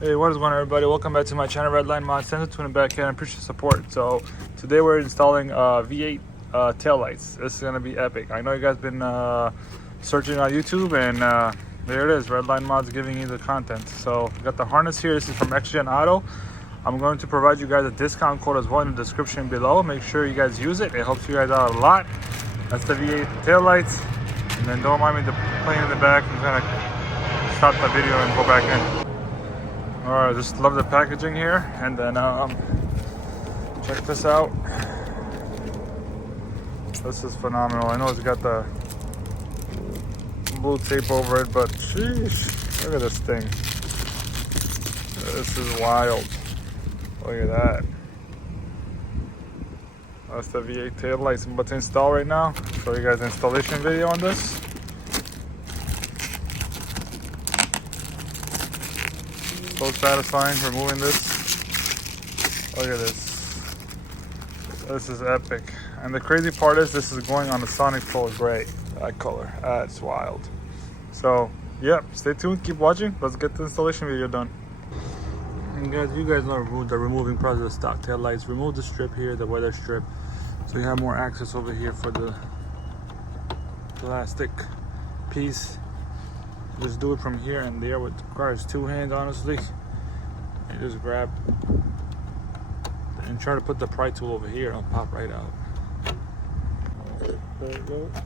Hey, what is going on, everybody? Welcome back to my channel, RedLineMods. Thanks for tuning back in. I appreciate the support. So today we're installing V8 taillights. This is gonna be epic. I know you guys been searching on YouTube, and there it is, RedLineMods giving you the content. So we got the harness here. This is from XGen Auto. I'm going to provide you guys a discount code as well in the description below. Make sure you guys use it. It helps you guys out a lot. That's the V8 taillights. And then don't mind me playing in the back. I'm gonna stop the video and go back in. Alright, just love the packaging here, and then check this out. This is phenomenal. I know it's got the blue tape over it, but sheesh, look at this thing. This is wild. Look at that. That's the V8 taillights I'm about to install right now. Show you guys an installation video on this. So satisfying removing this. Look at this. This is epic. And the crazy part is this is going on the Sonic Flow Gray. That color. That's wild. So, yeah, stay tuned. Keep watching. Let's get the installation video done. And guys, you guys know the removing process of stock tail lights. Remove the strip here, the weather strip. So you have more access over here for the plastic piece. Just do it from here and there, which requires two hands, honestly. And just grab and try to put the pry tool over here. It'll pop right out. There you go. So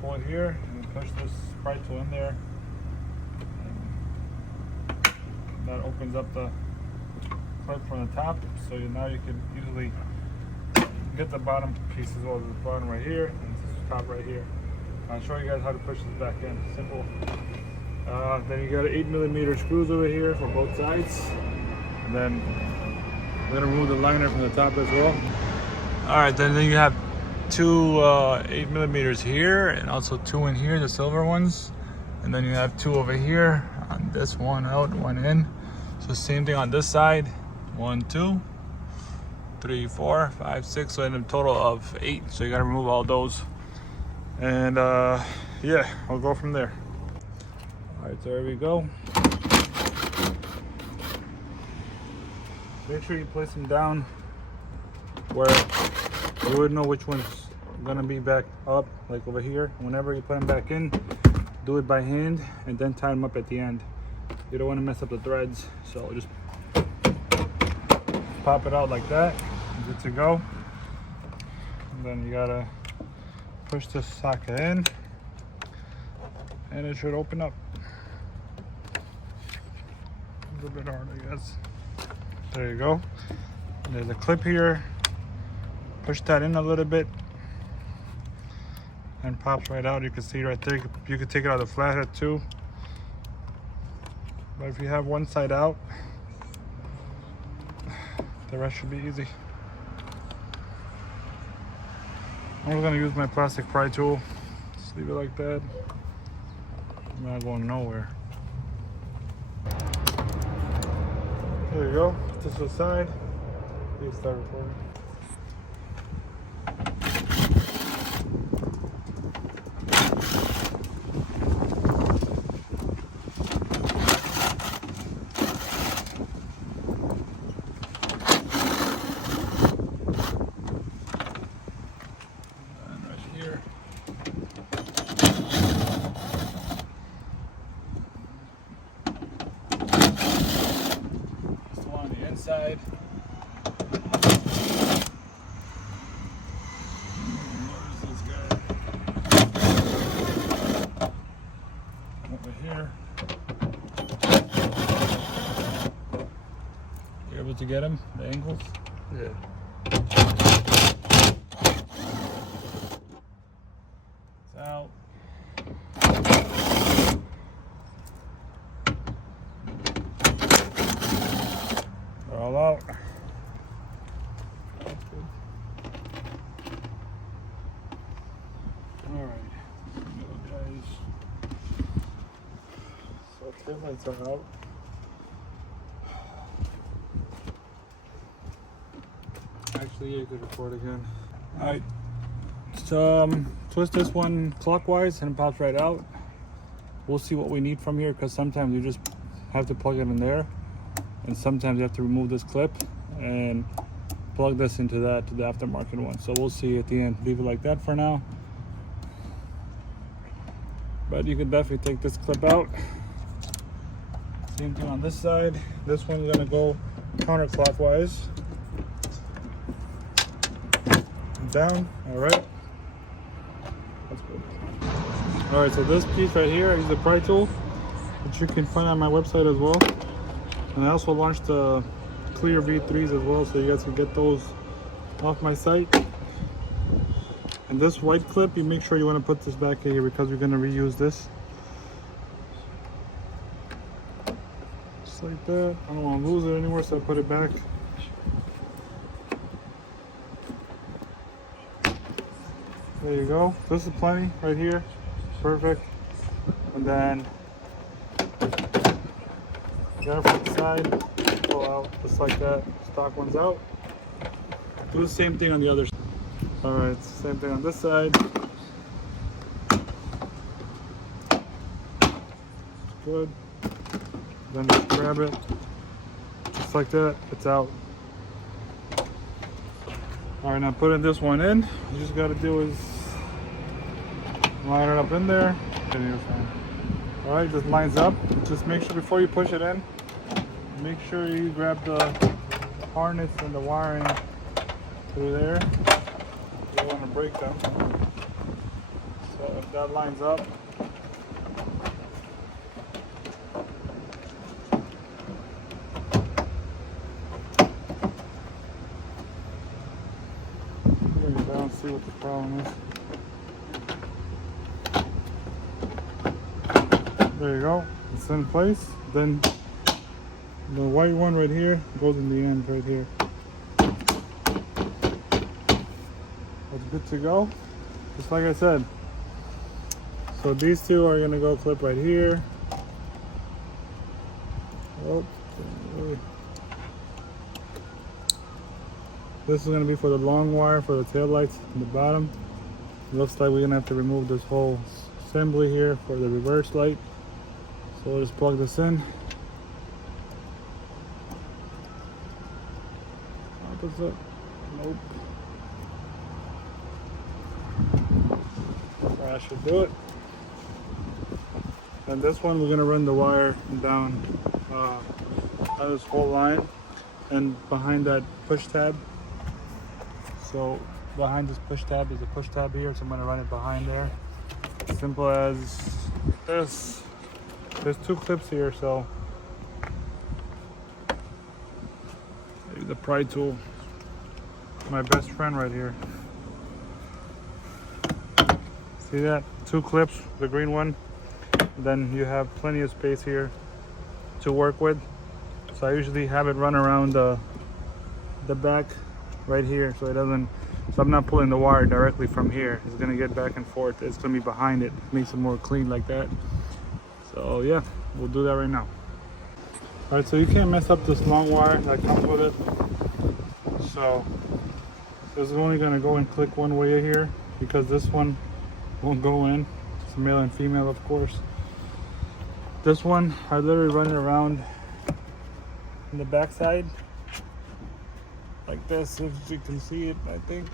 pull it here and push this pry tool in there. And that opens up the clip from the top, so now you can easily get the bottom piece as well as the bottom right here and the top right here. I'll show you guys how to push this back in. Simple. Then you got 8mm screws over here for both sides. And then we're gonna remove the liner from the top as well. All right, then you have two 8mm here, and also two in here, the silver ones. And then you have two over here on this one out, one in. So same thing on this side. 1, 2, 3, 4, 5, 6. So in a total of 8. So you gotta remove all those. And yeah, I'll go from there. All right, so there we go. Make sure you place them down where you would know which one's gonna be back up, like over here. Whenever you put them back in, do it by hand and then tie them up at the end. You don't want to mess up the threads, so just pop it out like that. Good to go. And then you gotta push this socket in, and it should open up. A little bit hard, I guess. There you go. There's a clip here. Push that in a little bit, and pops right out. You can see right there. You can take it out of the flathead too. But if you have one side out, the rest should be easy. I'm gonna use my plastic pry tool. Just leave it like that. I'm not going nowhere. There you go. Put this to the side. Please start recording. Side. Where's this guy? Over here. You able to get him? The angles? Yeah. It's out. All out. That's good. All right, guys. So taillights are out. Actually, you could record again. All right. So twist this one clockwise and it pops right out. we'll see what we need from here, because sometimes you just have to plug it in there, and sometimes you have to remove this clip and plug this into that, to the aftermarket one. So we'll see at the end. Leave it like that for now. But you can definitely take this clip out. Same thing on this side. This one's gonna go counterclockwise. Down, all right. That's good. All right, so this piece right here is the pry tool, which you can find on my website as well. And I also launched the clear V3s as well, so you guys can get those off my site. And this white clip, you make sure you want to put this back in here, because we're going to reuse this. Just like that. I don't want to lose it anymore, so I put it back. There you go. This is plenty right here. Perfect. And then got it from the side, pull out just like that. Stock one's out. Do the same thing on the other side. All right, same thing on this side. Good. Then just grab it, just like that. It's out. All right, now putting this one in. You just got to do is line it up in there. Okay, you're fine. All right, just lines up. Just make sure before you push it in, make sure you grab the harness and the wiring through there. You don't want to break them. So if that lines up, bring it down, see what the problem is. There you go, it's in place. Then the white one right here goes in the end right here. That's good to go, just like I said. So these two are gonna go clip right here. Oh, this is gonna be for the long wire for the tail lights in the bottom. It looks like we're gonna have to remove this whole assembly here for the reverse light. So we'll just plug this in. Opposite. Nope. That should do it. And this one, we're gonna run the wire down this whole line and behind that push tab. So behind this push tab is a push tab here, so I'm gonna run it behind there. Simple as this. There's two clips here, so maybe the pry tool, my best friend right here. See that? Two clips, the green one. Then you have plenty of space here to work with. So I usually have it run around the back right here, so it doesn't. So I'm not pulling the wire directly from here. It's gonna get back and forth. It's gonna be behind it. Makes it more clean like that. So yeah, we'll do that right now. All right, so you can't mess up this long wire that comes with it. So this is only gonna go and click one way here, because this one won't go in. It's male and female, of course. This one, I literally run it around in the back side like this, if you can see it, I think.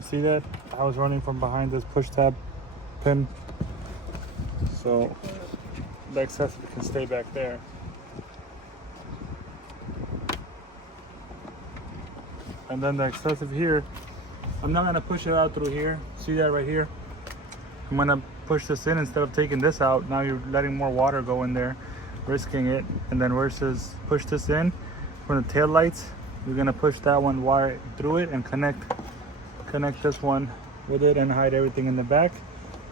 See that? I was running from behind this push tab pin, so the accessory can stay back there. And then the accessory here, I'm not gonna push it out through here. See that right here? I'm gonna push this in instead of taking this out. Now you're letting more water go in there, risking it. And then versus push this in from the tail lights, we're gonna push that one wire through it and connect this one with it and hide everything in the back.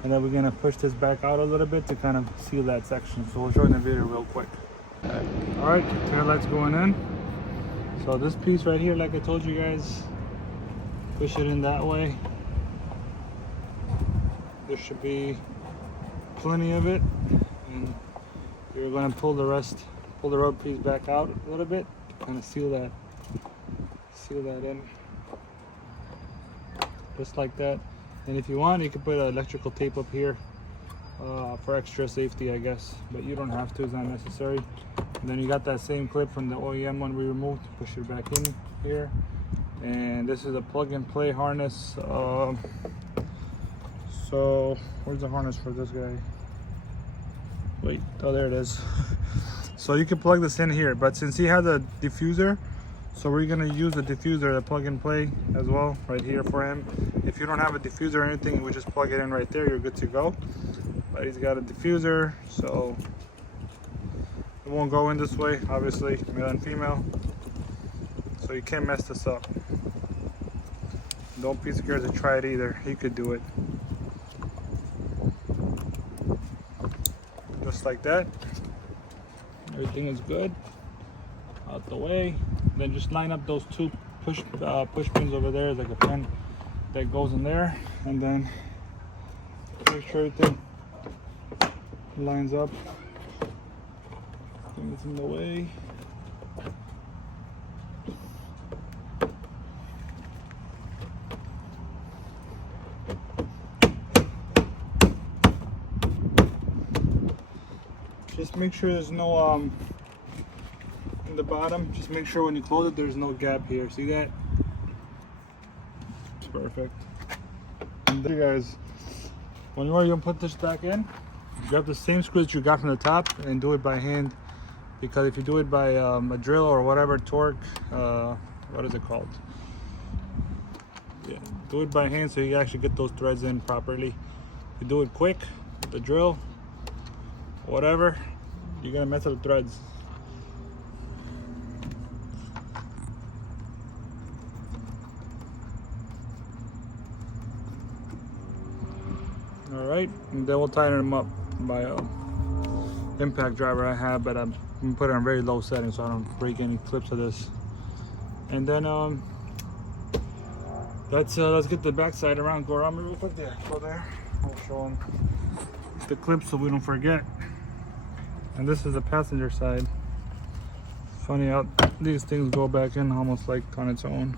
And then we're gonna push this back out a little bit to kind of seal that section. So we'll show you in the video real quick. All right, tail lights going in. So this piece right here, like I told you guys, push it in that way. There should be plenty of it. And you're gonna pull the rubber piece back out a little bit to kind of seal that in. Just like that. And if you want, you can put electrical tape up here for extra safety, I guess, but you don't have to, it's not necessary. And then you got that same clip from the OEM one we removed, push it back in here. And this is a plug and play harness. So where's the harness for this guy? Wait, oh, there it is. So you can plug this in here, but since he has a diffuser, so we're gonna use the diffuser, the plug and play as well, right here for him. If you don't have a diffuser or anything, we just plug it in right there, you're good to go. But he's got a diffuser, so it won't go in this way, obviously, male and female. So you can't mess this up. Don't be scared to try it either, he could do it. Just like that. Everything is good. Out the way. Then just line up those two push pins over there. There's like a pin that goes in there, and then make sure everything lines up. Things in the way. Just make sure there's no in the bottom. Just make sure when you close it, there's no gap here. See that? It's perfect. And there, guys, when you're gonna put this back in, grab the same screws you got from the top and do it by hand. Because if you do it by a drill or whatever, torque, what is it called? Yeah, do it by hand so you actually get those threads in properly. If you do it quick with the drill, whatever, you're gonna mess up the threads. All right, and then we'll tighten them up by impact driver I have, but I'm gonna put it on very low setting so I don't break any clips of this. And then let's get the back side around. Go around me real quick. There, go there. I'll show them the clips so we don't forget. And this is the passenger side. Funny how these things go back in almost like on its own.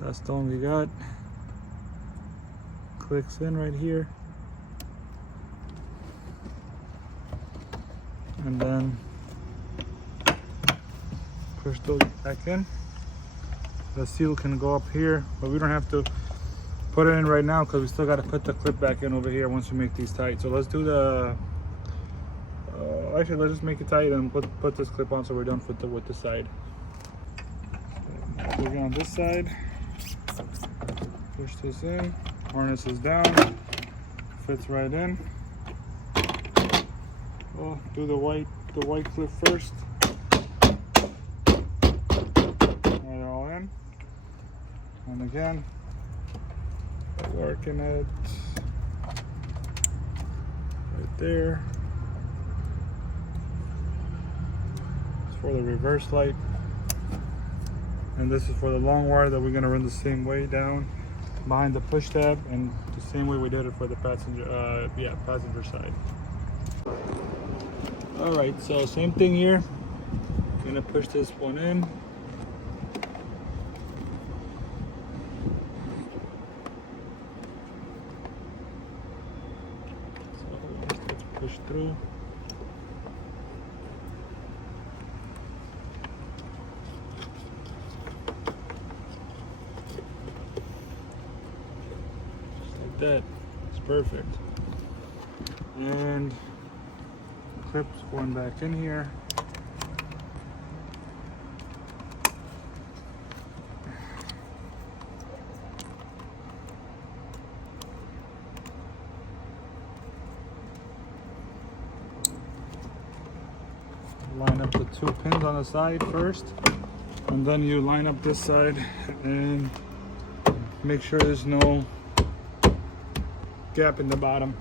That's the one we got. Clicks in right here. And then push those back in. The seal can go up here, but we don't have to put it in right now because we still got to put the clip back in over here once we make these tight. So let's do the actually let's just make it tight and put this clip on so we're done with the side. So we're on this side, push this in, harness is down, fits right in. We'll do the white clip first. Right, all in. And again, working it right there. It's for the reverse light. And this is for the long wire that we're gonna run the same way down behind the push tab, and the same way we did it for the passenger side. All right, so same thing here. Gonna push this one in. So let's push through. Just like that. It's perfect. And clips going back in here. Line up the two pins on the side first, and then you line up this side and make sure there's no gap in the bottom.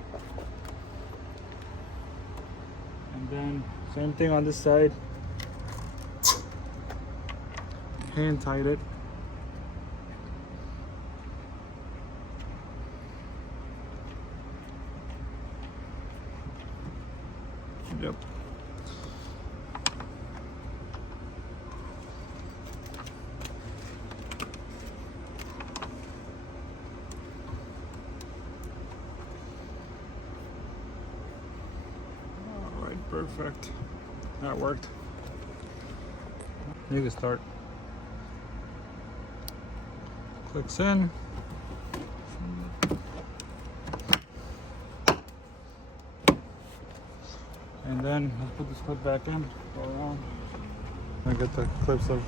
And then same thing on this side. Hand tight it. Yep. Perfect. That worked. You can start. Clicks in. And then I'll put this clip back in. Go around. And get the clips of.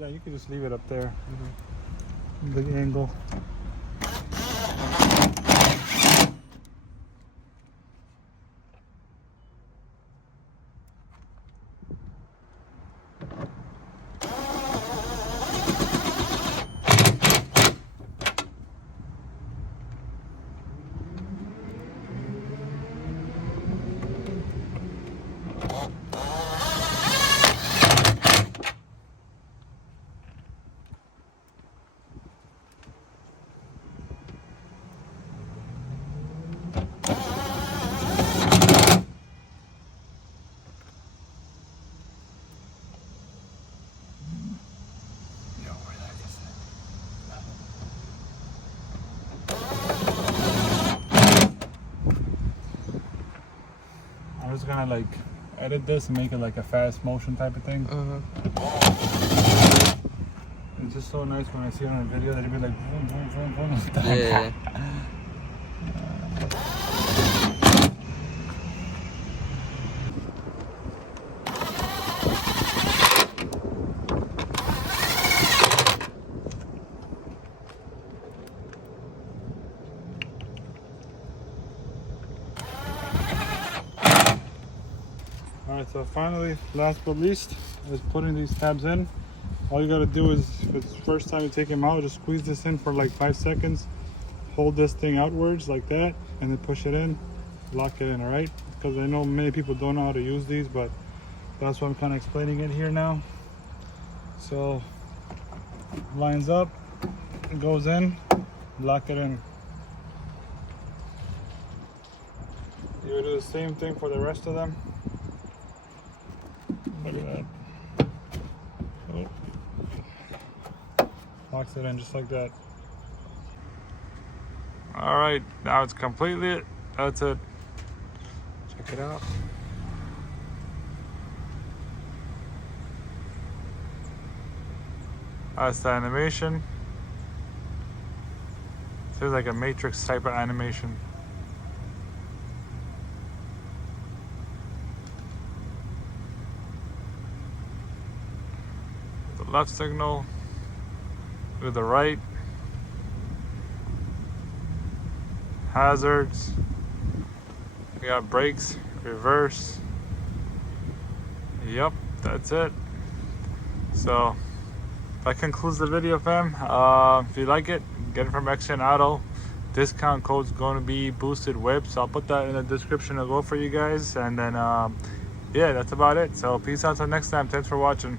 You can just leave it up there. The angle. I'm just gonna like edit this and make it like a fast motion type of thing. It's just so nice when I see it on a video that it'd be like boom, boom, boom, boom. Yeah. Alright, so finally, last but least, is putting these tabs in. All you gotta do is, if it's the first time you take them out, just squeeze this in for like 5 seconds. Hold this thing outwards like that, and then push it in, lock it in, alright? Because I know many people don't know how to use these, but that's why I'm kind of explaining it here now. So, lines up, it goes in, lock it in. You do the same thing for the rest of them. Look at that. Oh. Locks it in just like that. Alright, now it's completely, that's it. Check it out. That's the animation. Feels like a Matrix type of animation. The left signal with the right. Hazards. We got brakes, reverse. Yep, that's it. So that concludes the video, fam. If you like it, get it from Action Auto. Discount code's going to be Boosted Whip, so I'll put that in the description as well for you guys. And then yeah, that's about it. So peace out till next time. Thanks for watching.